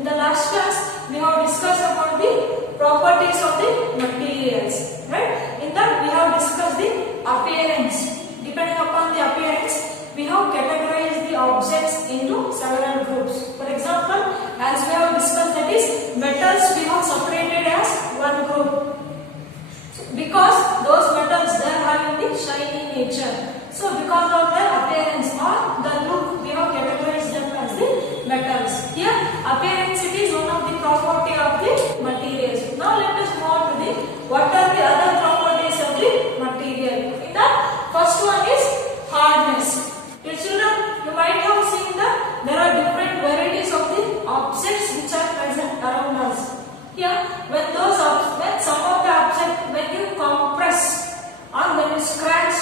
In the last class, we have discussed about the properties of the materials, right? In that, we have discussed the appearance. Depending upon the appearance, we have categorized the objects into several groups. For example, as we have discussed, that is metals we have separated as one group. So, because those metals they are having the shiny nature. So, because of their appearance or the look, we have categorized them as the metals. Here, appearance it is one of the property of the materials. Now, let us move on to the what are the other properties of the material. In that, first one is hardness. Dear children, you might have seen that there are different varieties of the objects which are present around us. Here, when some of the objects, when you compress or when you scratch,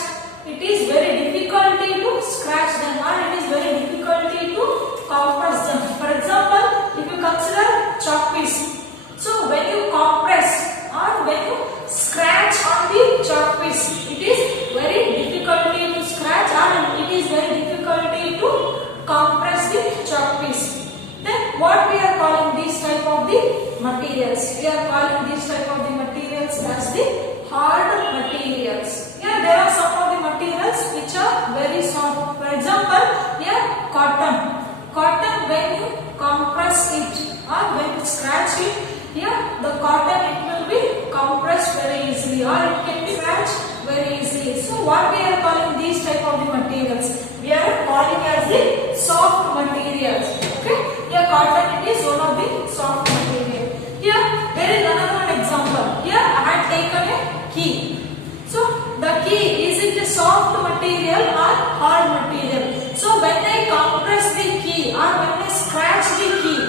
it is very difficult to scratch them or it is very difficult to compress them. For example, if you consider chalk piece, so when you compress or when you scratch on the chalk piece, it is very difficult to scratch or it is very difficult to compress the chalk piece. Then what we are calling these type of the materials? We are calling these type of the materials as the hard materials. Here there are some of the materials which are very soft. For example, here cotton. Cotton, when you compress it or when you scratch it, here the cotton it will be compressed very easily or it can be scratched very easily. So what we are calling these type of the materials? We are calling as the soft materials. Okay? Here cotton it is one of the soft material. Here there is another example. Here I had taken a key. So the key, is it a soft material or hard material? So when I compress the key or when I scratch the key,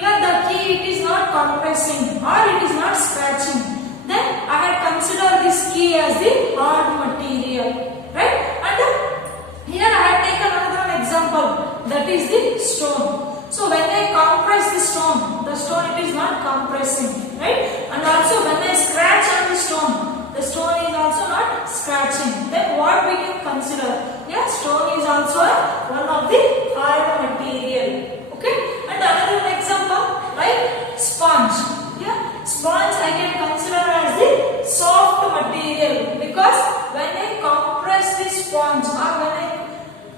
here the key it is not compressing or it is not scratching. Then I had considered this key as the hard material, right? And here I had taken another example, that is the stone. So when I compress the stone it is not compressing, right? And also when I scratch on the stone is also not scratching. Then what we can consider? Yeah, stone is also one of the hard material. Okay? And another example like sponge. Yeah, sponge I can consider as the soft material because when I compress the sponge or when I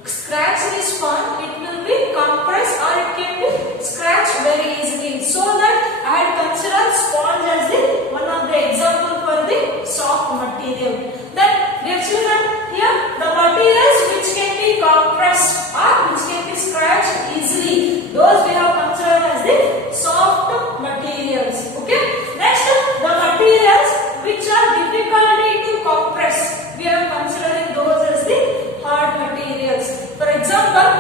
scratch the sponge, it will be compressed or it can be scratched very easily. So that I had considered sponge as the one of the example for the soft material. Then, dear children, here the materials which can be compressed or which can be scratched easily, those we have considered as the soft materials. Okay. Next, the materials which are difficult to compress, we are considering those as the hard materials. For example,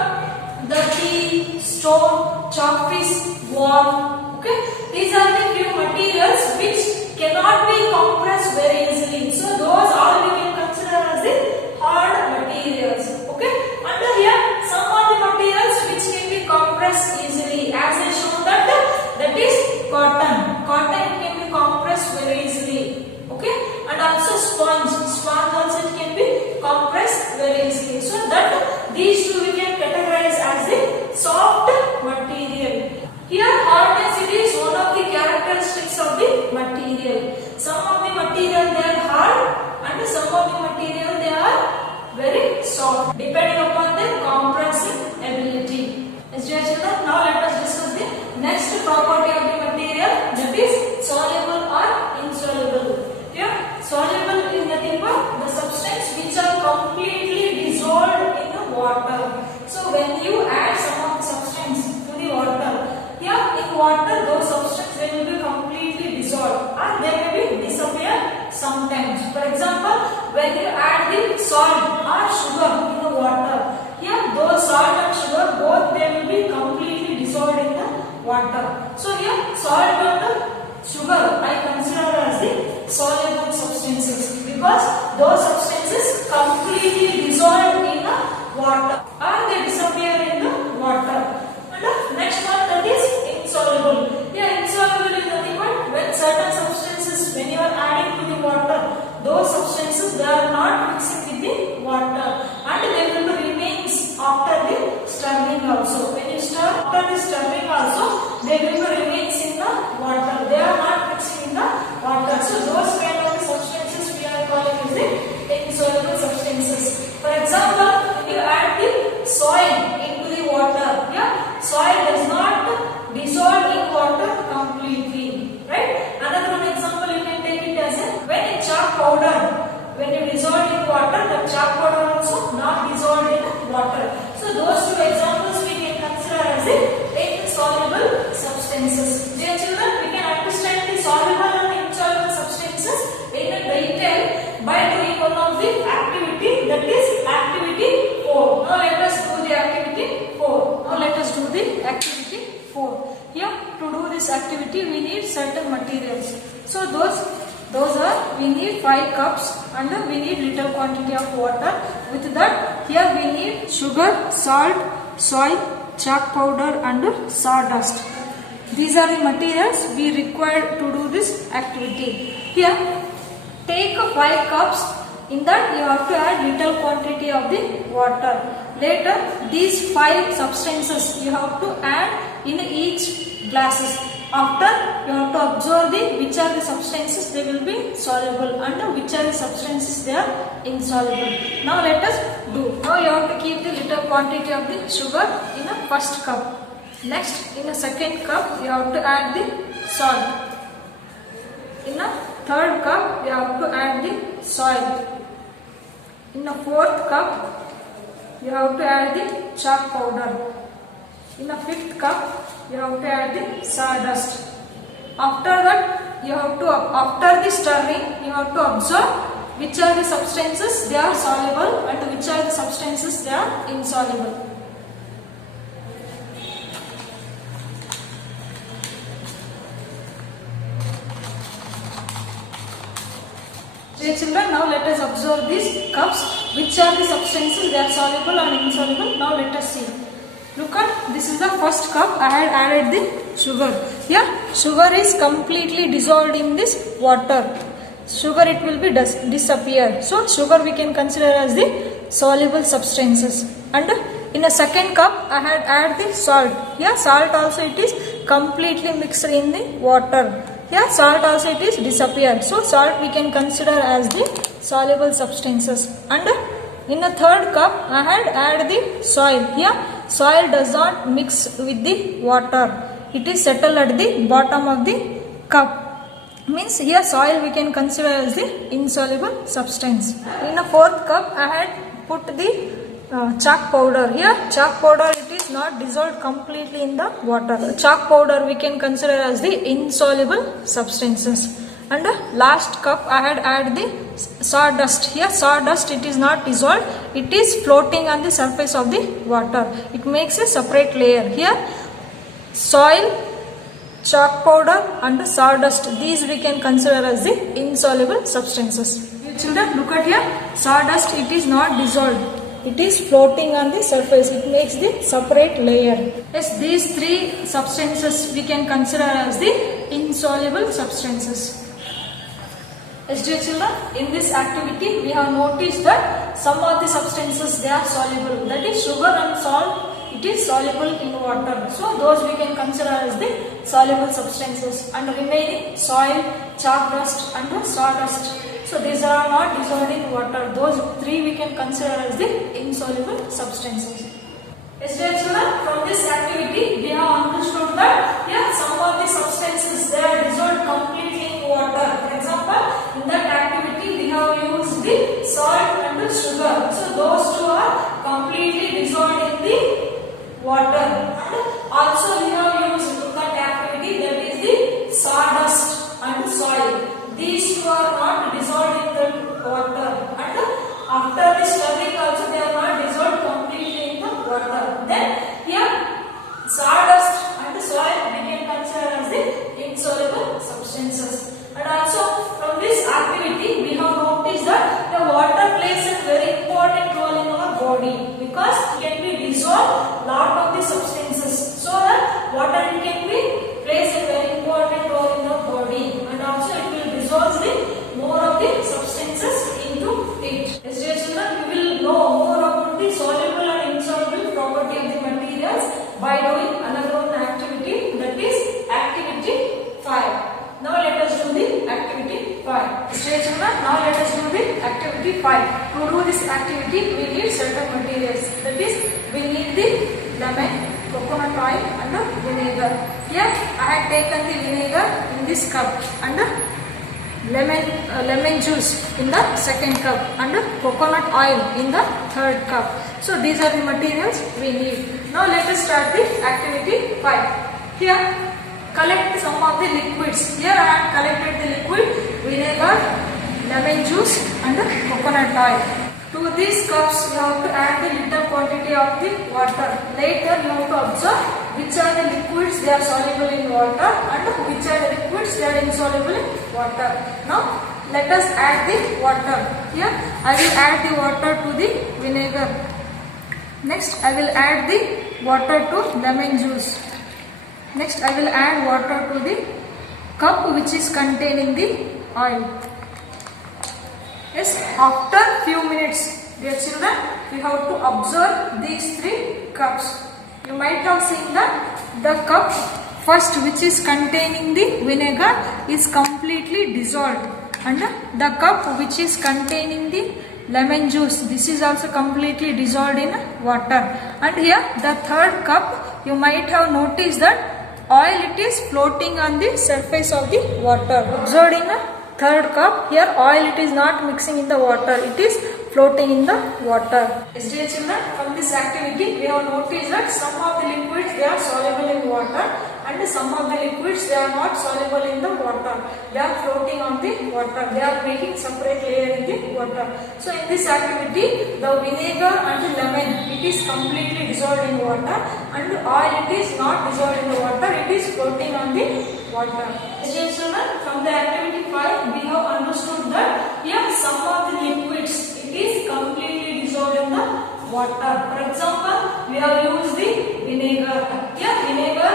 the key, stone, chalk piece, wall. Okay, these are the few materials which cannot be compressed very easily. So those all we can consider as the hard materials. Okay, under here some of the materials which can be compressed easily. As I shown that is cotton. Cotton can be compressed very easily. Okay, and also sponge. Sponge also it can be compressed very easily. So that these two we can categorize as the soft material. Here hardness it is one of the characteristics of the material. Some of the material they are hard and some of the material they are very soft depending upon their compressing ability. Dear children, now let us discuss the next property of the material, that is soluble or insoluble. Here soluble is nothing but the substance which are completely dissolved in the water. So when you add some of the substance to the water, here in water those substances they will be completely dissolved and they may be disappear sometimes. For example, when you add the salt or sugar in the water, here those salt and sugar both they will be completely dissolved in the water. So here salt and sugar I consider as the soluble substances because those substances completely dissolved in the water or they disappear in the water. And the next one, that is insoluble. Yeah, insoluble is nothing but when certain substances, when you are adding to the water, those substances they are not mixing with the water and they will remain after the stirring also. When you stir after the stirring also, they will remain in the water. They are not mixing in the water. So those kind of substances we are calling as the insoluble substances. For example, if you add the soil into the water, yeah, soil does not dissolve in water completely, right? Another one example you can take it as when a chalk powder, when you dissolve in water, the chalk powder also not dissolved in water. So those two examples we can consider as the insoluble substances. Dear children, we can understand the soluble and insoluble substances in detail by doing one of the activity, that is activity 4. Now let us do the activity 4. Now let us do the activity 4. Here to do this activity we need certain materials. So those are, we need 5 cups and we need little quantity of water. With that, here we need sugar, salt, soil, chalk powder and sawdust. These are the materials we require to do this activity. Here, take 5 cups. In that you have to add little quantity of the water. Later, these 5 substances you have to add in each glasses. After, you have to observe which are the substances they will be soluble and which are the substances they are insoluble. Now let us do. Now you have to keep the little quantity of the sugar in the first cup. Next, in the second cup, you have to add the salt. In the third cup, you have to add the soil. In the fourth cup, you have to add the chalk powder. In the fifth cup, you have to add the sawdust. After that, you have to, after the stirring, you have to observe which are the substances they are soluble and which are the substances they are insoluble. Dear children, now let us observe these cups, which are the substances they are soluble and insoluble. Now let us see. Look at, this is the first cup. I had added the sugar. Yeah, sugar is completely dissolved in this water. Sugar, it will be disappear. So sugar we can consider as the soluble substances. And in a second cup, I had added the salt. Yeah, salt also it is completely mixed in the water. Yeah, salt also it is disappeared. So salt we can consider as the soluble substances. And in the third cup, I had added the soil. Yeah, soil does not mix with the water. It is settled at the bottom of the cup. Means here soil we can consider as the insoluble substance. In the fourth cup, I had put the chalk powder. Here chalk powder it is not dissolved completely in the water. Chalk powder we can consider as the insoluble substances. And last cup I had added the sawdust. Here sawdust it is not dissolved, it is floating on the surface of the water. It makes a separate layer. Here soil, chalk powder and sawdust, these we can consider as the insoluble substances. Children, look at here, sawdust it is not dissolved, it is floating on the surface. It makes the separate layer. Yes, these 3 substances we can consider as the insoluble substances. Yes, dear children, in this activity we have noticed that some of the substances they are soluble. That is sugar and salt, it is soluble in water. So those we can consider as the soluble substances. And remaining soil, chalk dust and sawdust. So these are not dissolved in water. Those 3 we can consider as the insoluble substances. Yes, dear children, from this activity we have understood that some of the substances they are dissolved completely in water. For example, in that activity we have used the salt and the sugar. So those 2 are completely dissolved in the water. And also we have used in that activity, that is the sawdust and soil. These 2 are not dissolved in the water. And after the stirring also they are not dissolved completely in the water. Then here sawdust and soil we can consider as the insoluble substances. And also from this activity we have noticed that the water plays a very important role in our body, because it can be dissolved lot of the substances. So that water it can be plays a very important role in our body, and also it will dissolve the more of the substances into it. Yes, dear children, we will know more about the soluble and insoluble property of the materials by doing another one activity, that is 5. To do this activity, we need certain materials. That is, we need the lemon, coconut oil and vinegar. Here I have taken the vinegar in this cup and lemon juice in the second cup and coconut oil in the third cup. So these are the materials we need. Now let us start the activity 5. Here collect some of the liquids. Here I have collected the liquid vinegar, lemon juice and coconut oil. To these cups you have to add the little quantity of the water. Later you have to observe which are the liquids they are soluble in water and which are the liquids they are insoluble in water. Now let us add the water. Here I will add the water to the vinegar. Next I will add the water to lemon juice. Next I will add water to the cup which is containing the oil. Yes, after few minutes, dear children, we have to observe these 3 cups. You might have seen that the cup first which is containing the vinegar is completely dissolved, and the cup which is containing the lemon juice, this is also completely dissolved in water. And here the third cup, you might have noticed that oil it is floating on the surface of the water. Observed in the third cup, here oil it is not mixing in the water, it is floating in the water. Yes, dear children, from this activity we have noticed that some of the liquids they are soluble in water and some of the liquids they are not soluble in the water. They are floating on the water. They are making separate layer in the water. So in this activity, the vinegar and the lemon it is completely dissolved in water and the oil it is not dissolved in the water. It is floating on the water. Dear children, from the activity 5 we have understood that here some of the liquids it is completely dissolved in the water. For example, we have used the vinegar. Here vinegar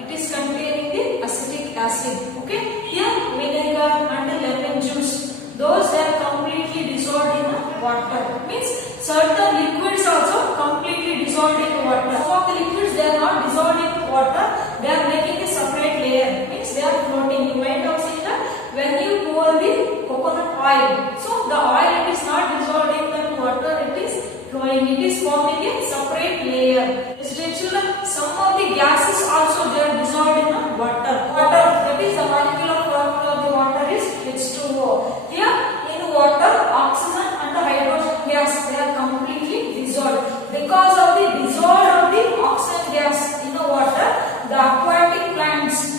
it is containing the acetic acid. Okay. Here vinegar and lemon juice, those they are completely dissolved in the water. Means certain liquids also completely dissolved in water. Some of the liquids they are not dissolved in water. They are making a separate layer. Means they are floating. You might have seen that when you pour the coconut oil, so the oil it is not dissolved in the water. It is flowing. It is forming a separate layer. Dear children, some of the gases also they are dissolved in the water. Water, that is the molecular formula of the water is H2O. Here in water, oxygen and the hydrogen gas they are completely dissolved. Because of the dissolved of the oxygen gas in the water, the aquatic plants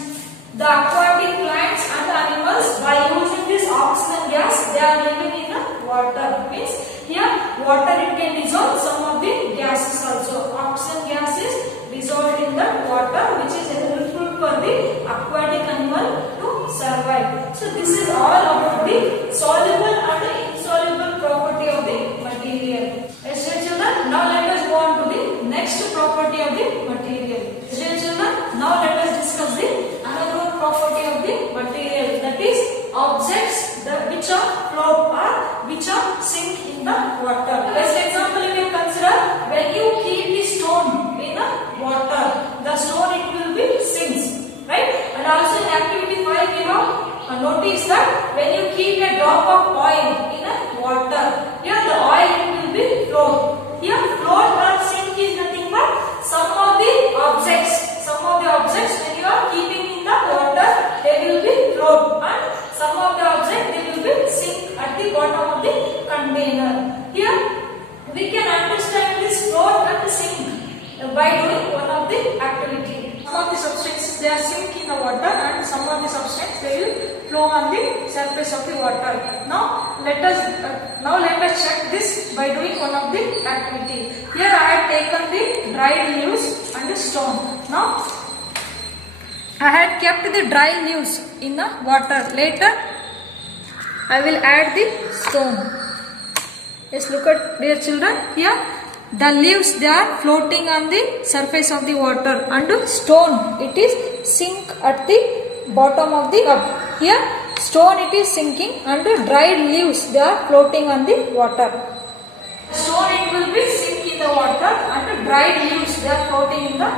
and the animals by using this oxygen gas they are living in the water. Means here water it can dissolve some of the gases also. Oxygen gas is dissolved in the water, which is helpful for the aquatic animal to survive. So this is all about the soluble and insoluble property of the material. Yes, dear children, now let us go on to the next property of the material. Yes, dear children, now let us discuss the another property of the material, that is objects which are float or which are sink in the water. As example, you can consider when you keep the stone in the water, the stone it will be sinks, right? And also in activity 5 we have noticed that when you keep a drop of oil in a water, here the oil it will be float. Here float or sink is nothing but some of the objects when you are keeping in the water they will be float, and some of the objects they will be sink at the bottom of the container. Here we can understand this float and sink by doing one of the activity. Some of the substances they are sink in the water and some of the substances they will flow on the surface of the water. Now let us check this by doing one of the activity. Here I have taken the dried leaves and the stone. Now I had kept the dry leaves in the water. Later I will add the stone. Yes, look at dear children, here the leaves they are floating on the surface of the water and stone it is sink at the bottom of the cup. Here stone it is sinking and dried leaves they are floating on the water. Stone it will be sink in the water and dried leaves they are floating in the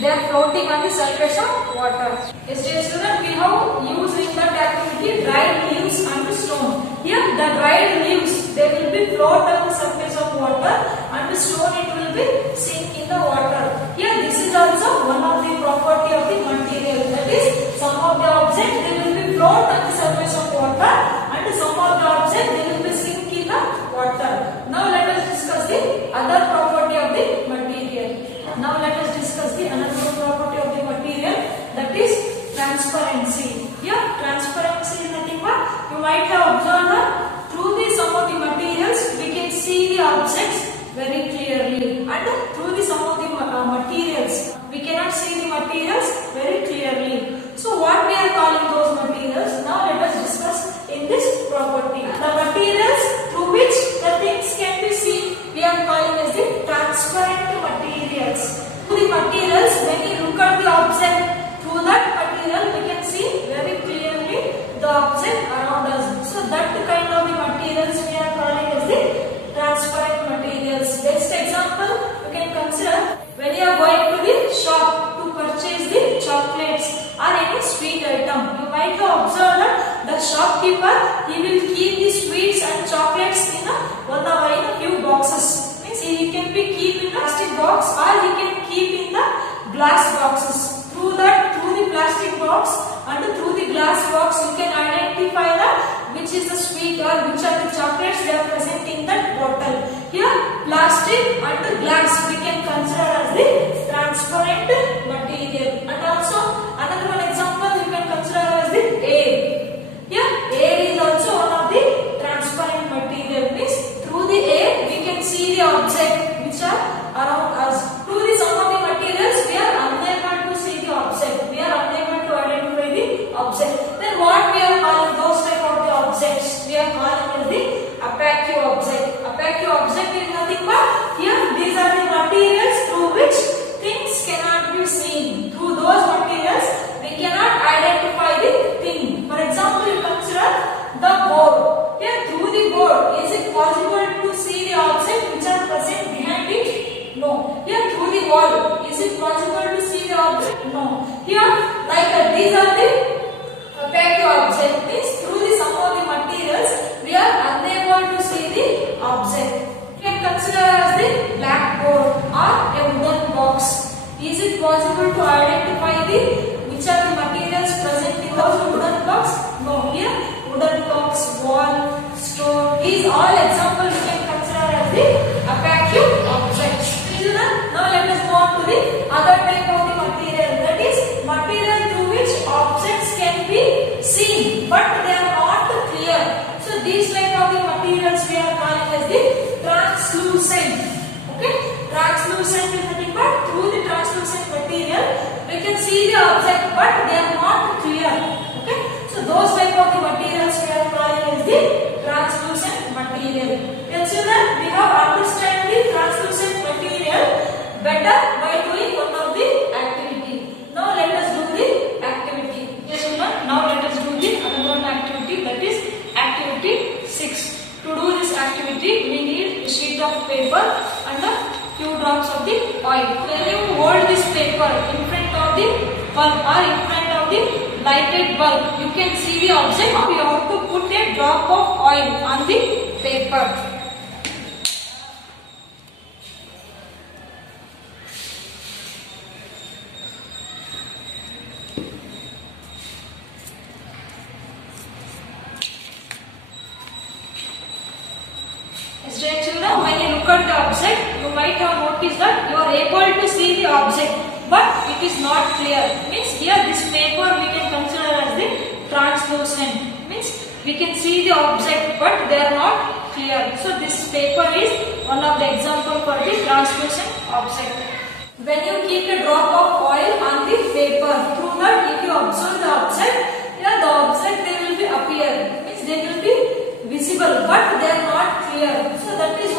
They are floating on the surface of water. Yesterday student, we have used in that activity dried leaves and stone. Here the dried leaves, they will be float on the surface of water, and the stone it will be sink in the water. Here this is also one of the property of the material. That is, some of the objects they will be float on the surface of water, and some of the objects they will be sink in the water. Now let us discuss the other property of the material. Now let us discuss the another property of the material, that is transparency. Here transparency is nothing but, you might have observed that through the some of the materials we can see the objects very clearly, and through the some of the materials we cannot see the materials very clearly. So what we are calling those materials? Now let us discuss in this property. The materials through which the things can be seen, we are calling as the transparent materials. The materials, when you look at the object, through that material we can see very clearly the object around us. So that kind of the materials we are calling as the transparent materials. Next example you can consider, when you are going to the shop to purchase the chocolates or any sweet item, you might have observed that the shopkeeper, he will keep the sweets and chocolates in a few boxes. He can be keep in a plastic box, or he can keep in the glass boxes. Through the plastic box and through the glass box, you can identify that which is the sweet or which are the chocolates they are present in that bottle. Here plastic and the glass we can consider as the transparent material. And also another one example you can consider as the air. Here air is also one of the transparent material. Means through the air we can see the object which are around us. Through the some of the materials we are unable to see the object. We are unable to identify the object. Then what we are calling those type of the objects? We are calling as the opaque object. Opaque object is nothing but, here these are the materials through which things cannot be seen. Through those materials we cannot identify the thing. For example, you consider the board. Here through the board, is it possible to see the object which are present behind it? No. Here through the wall, is it possible to see the object? No. Here like these are the opaque object. Means through the some of the materials we are unable to see the object. You can consider as the blackboard or a wooden box. Is it possible to identify the which are the materials present in those wooden box? No. Here wooden box, wall, stone, these all examples you can consider as the opaque objects. Now let us go on to the other type of the material, that is material through which objects can be seen but they are not clear. So these type of the materials we are calling as the translucent. Okay, translucent is nothing but, through the translucent material we can see the object but they are not clear. Okay, so those type of the materials we are calling as the translucent material. Yes, children, we have understand the translucent material better by doing one of the activity. Now let us do the activity. Yes, children, now let us do the another one activity, that is activity 6. To do this activity, we need a sheet of paper and a few drops of the oil. When you hold this paper in front of the bulb or in front of the lighted bulb, you can see the object. You have to put a drop of oil on the paper. Children, when you look at the object, you might have noticed that you are able to see the object, but it is not clear. Means here this paper we can consider as the translucent. Means we can see the object, but they are not clear. So this paper is one of the example for the translucent object. When you keep a drop of oil on the paper, through that if you observe the object, here the object they will be appear. Means they will be visible but they are not clear. So that is